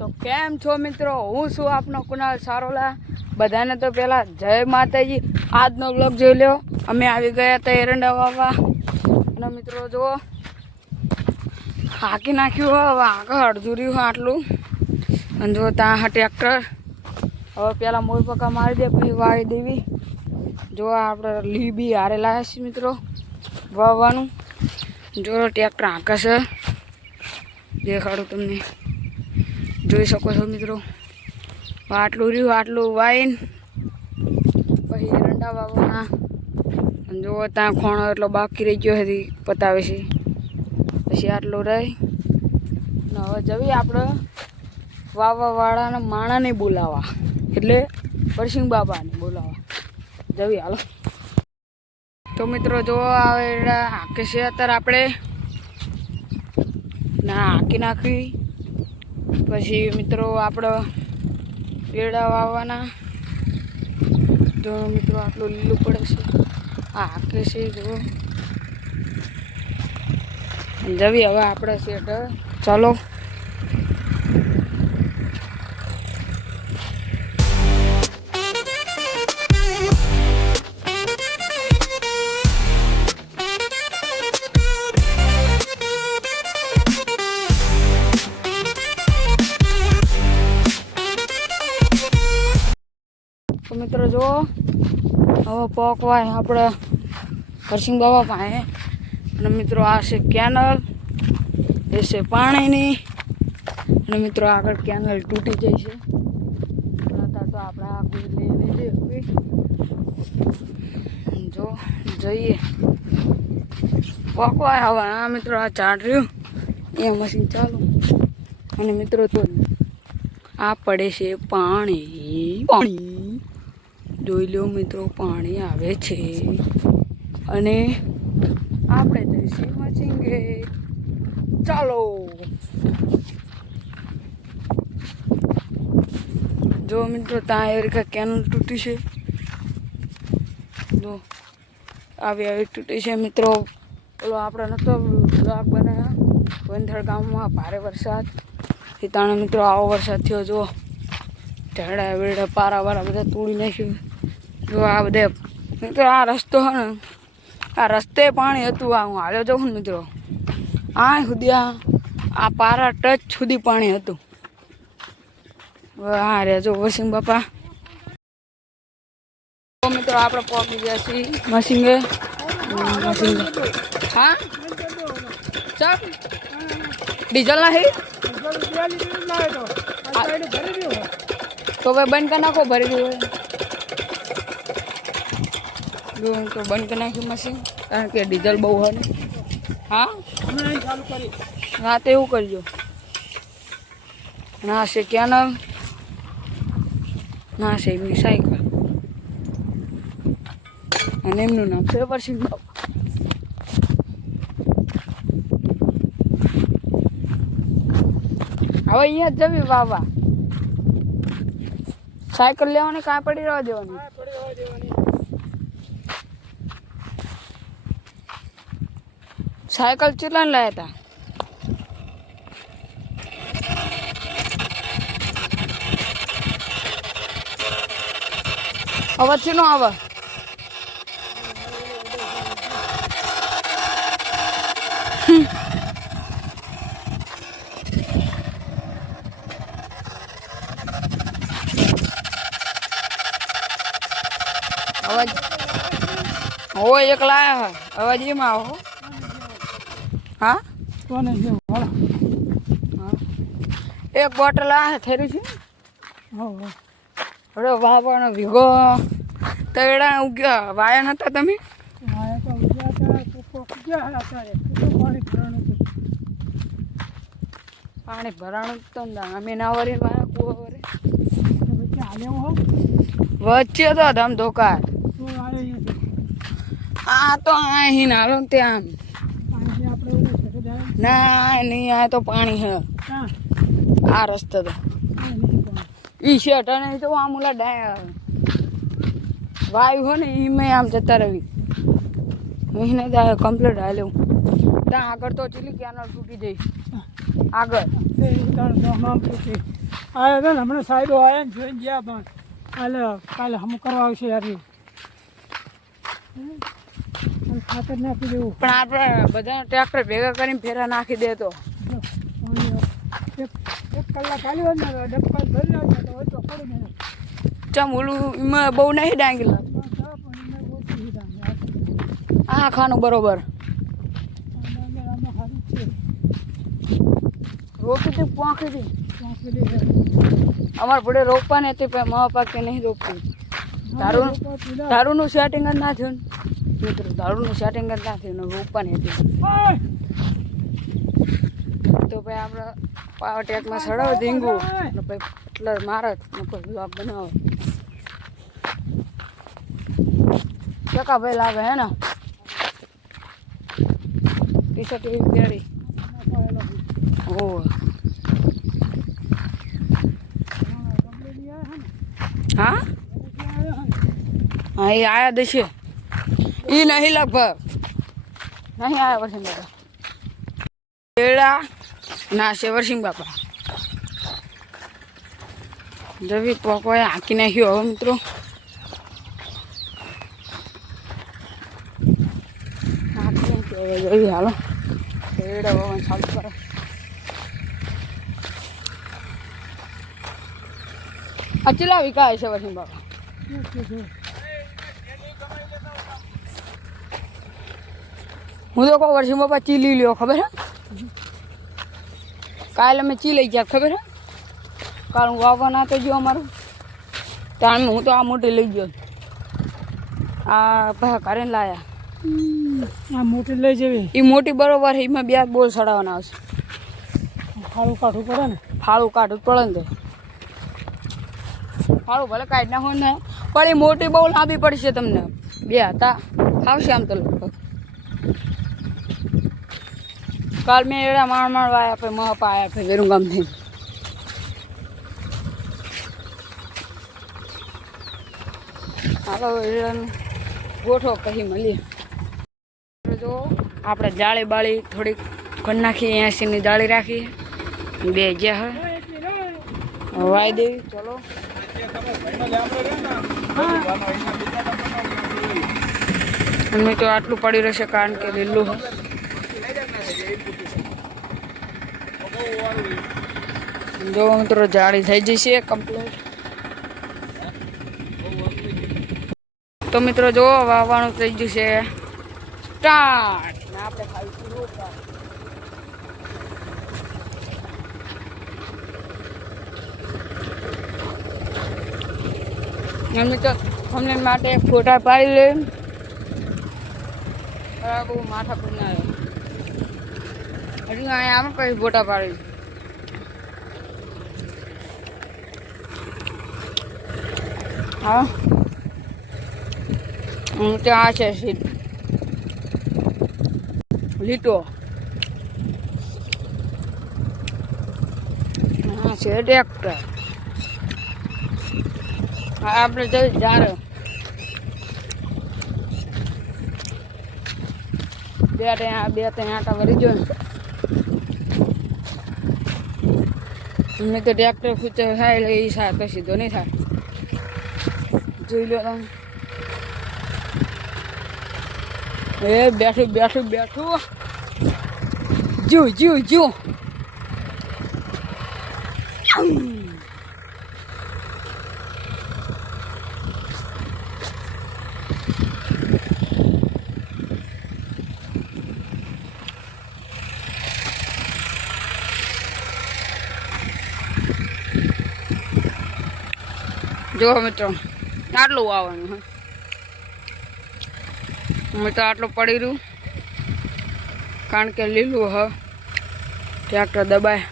તો કેમ છો મિત્રો? હું છું આપનો કુનાલ સારોલા. બધાને તો પહેલાં જય માતાજી. આજનો બ્લોગ જોઈ લો. અમે આવી ગયા હતા એરંડા વાવવા અને મિત્રો જુઓ હાકી નાખ્યું હવે આગળ અડધું રહ્યું આટલું. અને જો ત્યાં ટ્રેક્ટર હવે પહેલાં મોર પક્કા મારી દે પછી વાવી દેવી. જો આપણે લી બી હારે લાવ્યા છીએ મિત્રો વાવવાનું. જો ટ્રેક્ટર હાંકે છે, દેખાડું તમને, જોઈ શકો છો મિત્રો. આટલું રહ્યું, આટલું વાઈને પછી એરંડા વાવવાના. જો ત્યાં ખોણો એટલો બાકી રહી ગયો હતી પતાવે છે, પછી આટલું રહી ને હવે જવી આપણે વાવવાવાળાના માણાને બોલાવવા, એટલે પરસિંગ બાબાને બોલાવવા જવી. હાલો તો મિત્રો જો આવે હાકે છે અત્યારે આપણે ના હાકી નાખવી. પછી મિત્રો આપણે એરડા વાવવાના. જો મિત્રો આટલું લીલું પડે છે, આ હાકે છે જો જવી. હવે આપણે સેટ ચાલો. તો મિત્રો જો હવે પોકવાય આપણે પરસિંગ બાબા પાસે. અને મિત્રો આ છે કેનલ, એ છે પાણીની. અને મિત્રો આગળ કેનલ તૂટી જાય છે તો આપણે આ કોઈ લઈને જઈએ. જો જઈએ પોકવાય હવે. આ મિત્રો આ ચાટ રહ્યું એ મશીન ચાલુ. અને મિત્રો તો આ પડે છે પાણી. પાણી જોઈ લો મિત્રો, પાણી આવે છે. અને આપણે જઈશું મચીંગે. ચાલો જો મિત્રો ત્યાં એરિકા કેનલ તૂટી છે. જો આવી તૂટી છે મિત્રો. પેલો આપણે નહોતો બ્લોગ બનાવ્યા વંથળ ગામમાં ભારે વરસાદ તાણે મિત્રો આવો વરસાદ થયો. જો ઝાડા વેડા પારાવાળા બધા તોડી નાખ્યું. જો આ બધે મિત્રો આ રસ્તો હે ને, આ રસ્તે પાણી હતું. આ હું હાલ્યો જાઉં ને મિત્રો, આ સુધી આ પારા ટચ સુધી પાણી હતું. હવે હા રે જો વસિંગ બાપા. તો મિત્રો આપણે પહોંચી ગયા છીએ મશીંગે. હા ચાલ ડીઝલ નાખી તો ભાઈ બંધ કરી નાખો. ભરી દીધું તો બંધ કરી નાખ્યું મશીન, કારણ કે ડીઝલ બહુ હોય ને. હા હા તો એવું કરજો. ના છે કેનલ, ના છે એમની સાયકલ, અને એમનું નામ છે પરસિંગ બાબા. હવે અહીંયા જ જવી વાવા. સાયકલ લેવાની કાંઈ પડી રહેવા દેવાની. સાયકલ કેટલા લાયા હતા? અવાજ નો આવે. અવાજ હો એક લાયા અવાજ એમાં આવો. હા એક બોટલ આ થઈ છે. હવે વાવવાનો ભીગો તળા ઉગ્યા વાયા નતા તમે? પાણી ભરાણું તો અમે ના વરી વાયા કુવા વરે વચ્ચે તો ધમ ધોકાર. આ તો અહીં હાલો ત્યાં ના નહીં, આ તો પાણી હે આ રસ્તે તો ઈ શેઠ. અને તો આમ ઓલા વાયુ હોય ને એ મેં આમ જતા રવી એને કમ્પ્લીટ હાલ્યું. ત્યાં આગળ તો ચીલી કેનલ તૂટી જઈ. આગળ આવ્યા હતા ને હમણાં સાહેબો આવ્યા ને જોઈને ગયા પણ કાલે હમ કરવા આવશે યાર ખાતર નાખી દેવું. પણ આપણે બધા ટ્રેક્ટર ભેગા કરીને ફેરા નાખી દે તો એક કલાક ચાલી હોય ને ડબકા ભરી નાખે તો ઓછો પડે ને ચમ ઓલું એમાં બહુ નહીં ડાંગેલા આ ખાનું બરોબર રોકી હતી પાંખી હતી અમારે પડે રોકવા ને હતી પણ મા પાકે નહીં રોકતું દારૂનું સેટિંગ જ ના થયું ને મિત્રો દારૂનું સેટિંગ જ ના થયું ને રોકવાની હતી તો ભાઈ આપણે પાવર ટેકમાં સડાવે ધીંગું ને ભાઈ એટલે મારે ને કોઈ બ્લોગ બનાવો ચકા ભાઈ લાગે હે ને ટી શર્ટ એવી પહેરી ઓ હા હા એ આયા દેશે એ નહીં લગભગ નહીં આયા વર્ષિંગ બાપા કેળા ના છે વર્ષિંગ બાપા જવી પોકોએ હાંકી નાખ્યો હવે મિત્રો હાંકી નાખ્યો હવે જવી હાલો કેળા વવન ચાલુ કરે આ ચેલા વિકાય છે વર્ષિંગ બાપા હું તો કહું વર્ષિંગ બાપા ચી લઈ લ્યો ખબર હે કાલે અમે ચી લઈ ગયા ખબર હે કાલ હું વાવવા ના તો ગયો અમારું ત્યાં હું તો આ મોટી લઈ ગયો આ ભાઈ ઘરે લાયા આ મોટી લઈ જવી એ મોટી બરોબર છે એમાં બે બોલ ચડાવવાના આવશે ફાળું કાઢવું પડે ને ફાળું કાઢવું પડે ને ફાળું ભલે કાઢી નાખો ને પણ એ મોટી બહુ લાંબી પડશે તમને બે હતા આવશે આમ તો લગભગ કાલ મેં એડા માણવા આવ્યા પછી મહપા આવ્યા પછી વેરું ગામ થઈને હાલો ગોઠો પછી મળીએ જો આપણે જાળી બાળી થોડીક કરી નાખીએ 80ની જાળી રાખીએ બે ગયા હે વાઈ દેવી ચલો અમે તો આટલું પડી રહેશે કારણ કે લીલું હોય જો મિત્રો જાળી થઈ જશે કમ્પ્લીટ તો મિત્રો જો વાવવાનું થઈ જશે સ્ટાર્ટ ને આપણે ખાઈશું રોટલા અમે તો અમને માટે ફોટા પાડી લે બહુ માથા પર ના હજુ અહીંયા આમ કઈ ફોટા પાડી હા તો આ છે સીટ લીટો હા છે ટ્રેક્ટર હા આપણે જઈ જારે બે ત્રણ આટા વળી જો મેં તો ટ્રેક્ટર ખૂચે થાય એટલે એ સાથે સીધો નહીં થાય જોઈ લો તમે એ બેઠું જો જો મિત્રો આટલું આવવાનું હા મેં તો આટલું પડી રહ્યું કારણ કે લીલું હ ટ્રેક્ટર દબાય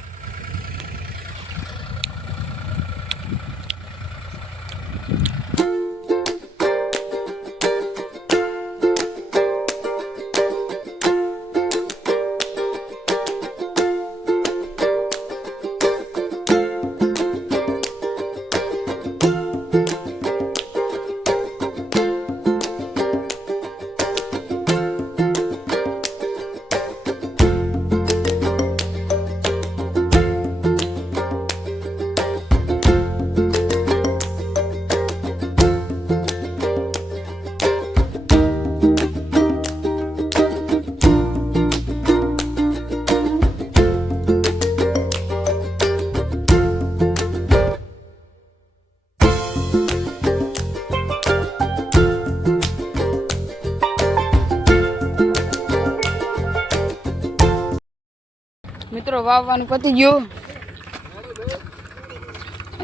મિત્રો વાવવાનું પતી ગયું,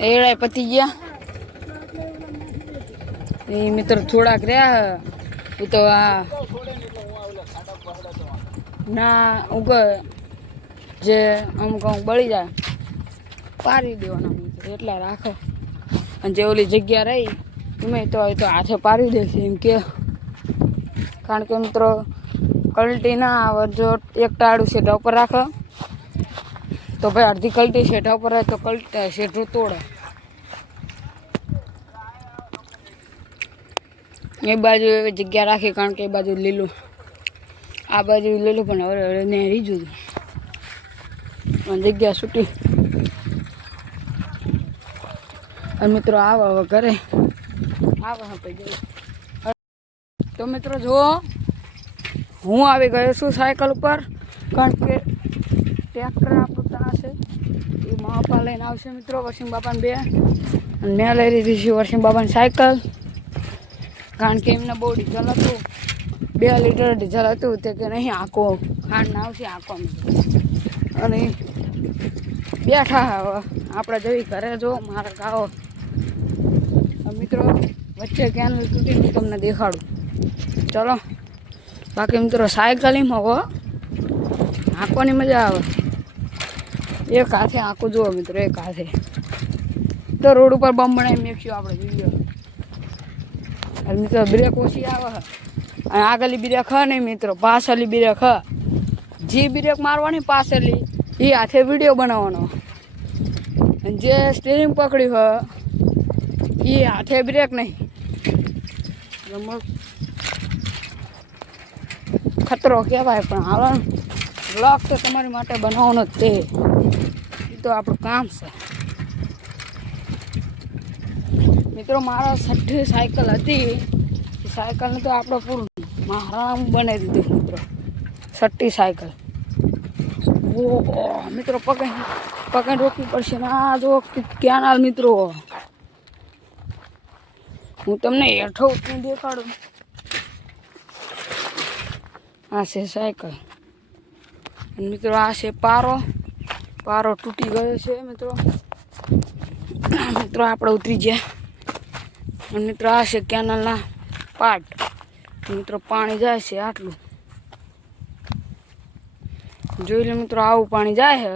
એળાય પતી ગયા. એ મિત્રો થોડાક રહ્યા હું તો આ ના ઉગ જે અમુક અમુક બળી જાય પારી દેવાના મિત્રો એટલા રાખો. અને જે ઓલી જગ્યા રહી એમાં તો હાથે પારી દેશે એમ કે, કારણ કે મિત્રો કલટી ના આવે. જો એક ટાળું શેઢા ઉપર રાખો તો ભાઈ અડધી કલટી શેઢા ઉપર રહે તો શેઢું તોડે. એ બાજુ એવી જગ્યા રાખી કારણ કે એ બાજુ લીલું, આ બાજુ લીલું પણ હવે ને રીજું જગ્યા છૂટી. અને મિત્રો આવા હવે ઘરે આવા પડી જાય. તો મિત્રો જુઓ હું આવી ગયો છું સાયકલ ઉપર, કારણ કે ટ્રેક્ટર આપણું ત્યાં છે એ માપા લઈને આવશે મિત્રો વરસિંગ બાપાને બે. અને મેં લઈ લીધી છે વરસિંગ બાપાની સાયકલ, કારણ કે એમને બહુ ડીઝલ હતું, 2 લીટર ડીઝલ હતું તે કે નહીં આંકો ખાંડ આવશે આંકો. અને બેઠા હવે આપણે જઈ ઘરે. જો મારા ગાવો મિત્રો વચ્ચે ક્યાં તૂટી હું તમને દેખાડું. ચલો બાકી મિત્રો સાયકલિંગમાં હો આંકોની મજા આવે. એક હાથે આંકું જુઓ મિત્રો, એક હાથે. તો રોડ ઉપર બમ બનાવી મેક્યું આપણે વિડીયો. અને મિત્રો બ્રેક ઓછી આવે અને આગળની બ્રેક હ નહીં મિત્રો, પાછળની બ્રેક હ. જે બ્રેક મારવાની પાછળની એ હાથે વિડીયો બનાવવાનો, અને જે સ્ટીરિંગ પકડ્યું હ એ હાથે બ્રેક નહીં. ખતરો કહેવાય, પણ હાલો બ્લોગ તો તમારી માટે બનાવવાનો જ તે, એ તો આપણું કામ છે મિત્રો. મારા 6 સાયકલ હતી, એ સાયકલને તો આપણે પૂરું મારા હું બનાવી દીધું મિત્રો 6 સાયકલ. ઓ મિત્રો પકડ રોકવી પડશે ને. આ જો ક્યાં મિત્રો હું તમને હેઠો ઉતરી દેખાડું. આ છે સાયકલ અને મિત્રો આ છે પારો. પારો તૂટી ગયો છે મિત્રો. મિત્રો આપણે ઉતરી ગયા. અને મિત્રો આ છે કેનલના પાટ. મિત્રો પાણી જાય છે આટલું જોઈ લો મિત્રો, આવું પાણી જાય છે.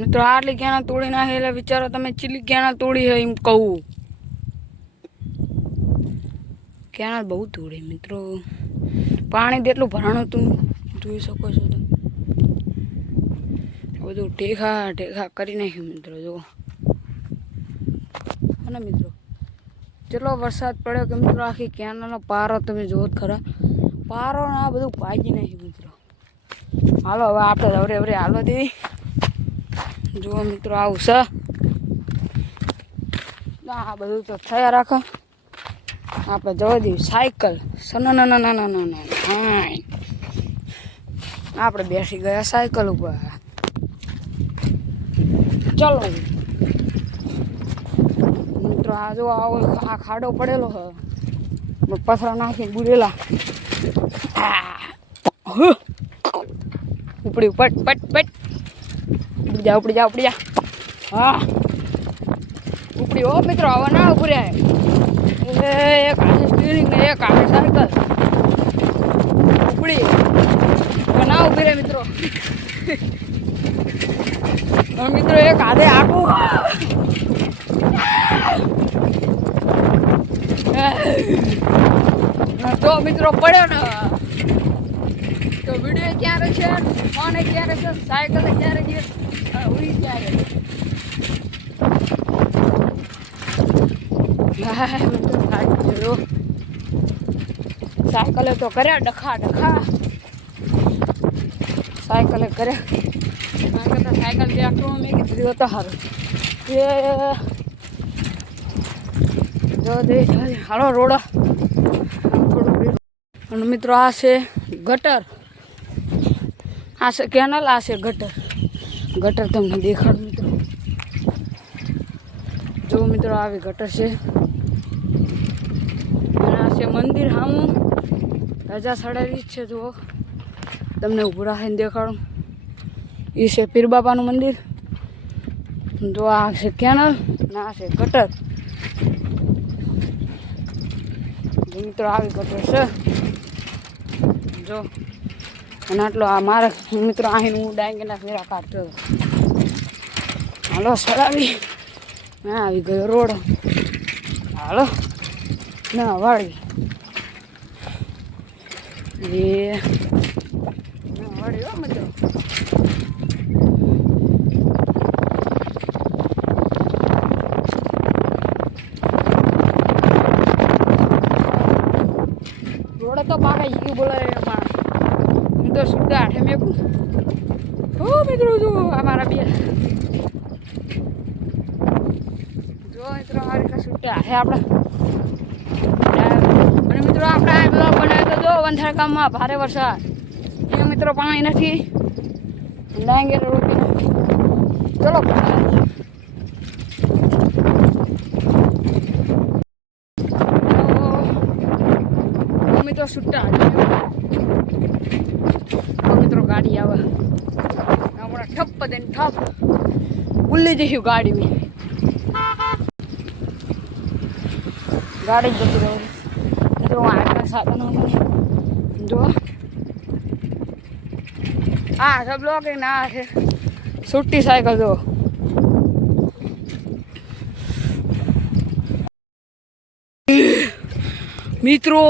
મિત્રો આટલી કેનાલ તોડી નાખી એટલે વિચારો તમે ચીલી કેનાલ તોડી છે એમ કહું. કેનાલ બહુ તોડી મિત્રો, પાણી જેટલું ભરાણું હતું જોઈ શકો છો તમે. બધું ટેખા કરી નાખ્યું મિત્રો. જુઓ અને મિત્રો જેટલો વરસાદ પડ્યો કે મિત્રો આખી કેનાલનો પારો તમે જુઓ ખરા. પારો ને આ બધું પાજી નાખ્યું મિત્રો. હાલો હવે આપણે હવરે હાલો દેવી. જુઓ મિત્રો આવું છે. આ બધું તો થયા રાખો, આપણે જવા દઈએ સાયકલ. ના આપણે બેસી ગયા સાયકલ ઉપર. ચલો મિત્રો આ જો આવો આ ખાડો પડેલો હ, પથરા નાખીને બુરેલા. ઉપડી પટ ઉપડી જા. હા ઉપડી હો મિત્રો, હવે ના ઉપડ્યા. એક હાથે સ્ટીરિંગ ને એક હાથે સાયકલ ઉપડી ના ઉભી રહે મિત્રો. મિત્રો એક હાથે આખું તો મિત્રો પડ્યો ને તો વિડીયો ક્યારે છે, ફોન ક્યારે છે, સાયકલ ક્યારે છે, ઉડી ક્યારે. સાયકલે તો કર્યા ડખા સાયકલે કર્યા. સાયકલ ટ્રેક્ટર મેં કીધું હતો સારું. હાલો રોડ થોડું. અને મિત્રો આ છે ગટર, આ છે કેનલ, આ છે ગટર તમને દેખાડું મિત્રો. જો મિત્રો આવી ગટર છે. અને આ છે મંદિર સામું ધજા ચડાવી છે. જુઓ તમને ઊભું રાખીને દેખાડું. એ છે પીર બાપાનું મંદિર. જો આ છે કેનલ અને આ છે ગટર. મિત્રો આવી ગટર છે જો. અને આટલો આ મારા મિત્રો અહીં હું ડાંગીના ફેરા કાઢતો હતો. હાલો સડાવી મેં આવી ગયો રોડ. હાલો ના વાળી એ વાળી હો મિત્રો. રોડ તો પાકા ગયું બોલાય પણ હું તો સુદ્ધા આઠે મેકું. હો મિત્રો જો અમારા બે જો મિત્રો આ રીતે સુટ્ટા છે આપણે. અને મિત્રો આપણે આ બ્લોગ બનાવ્યો તો જો વંથાળ ગામમાં ભારે વરસાદ. અહીંયા મિત્રો પાણી નથી. ડાંગેર રોપી ચલો મિત્રો સુટ્ટા મિત્રો ગાડી આવે હમણાં ઠપ દઈને ઠપ ભૂલી જઈશું ગાડી મેં. ગાડી જ જતી રહું મિત્રો. આગળ સાધનો જો હા સબ લોગ ના છે છૂટી સાયકલ જો. મિત્રો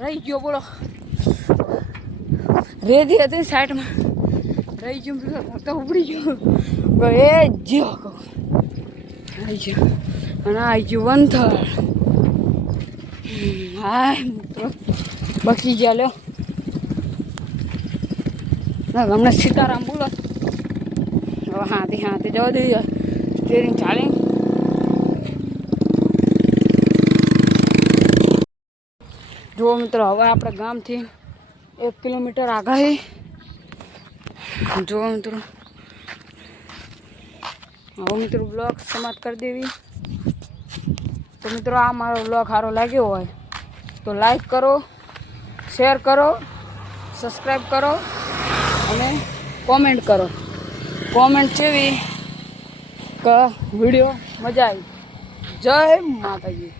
રહી ગયો બોલો. રેતી હતી સાઈડમાં રહી ગયું તો ઉપડી ગયો એ જ્યો કહું આવી ગયો. અને આવી ગયું વંથળ. હા મિત્રો બચી ગયા લ્યો. ના હમણાં સીતારામ બોલો. હવે હાથી જવા દઈએ સ્ટેરિંગ ચાલી. જુઓ મિત્રો હવે આપણે ગામથી 1 કિલોમીટર આગાહી. જુઓ મિત્રો હવે મિત્રો બ્લોગ સમાપ્ત કરી દેવી. તો મિત્રો આ મારો બ્લોગ સારો લાગ્યો હોય તો લાઈક કરો, શેર કરો, સબસ્ક્રાઈબ કરો અને કોમેન્ટ કરો. કોમેન્ટ જેવી કે વિડીયો મજા આવી. જય માતાજી.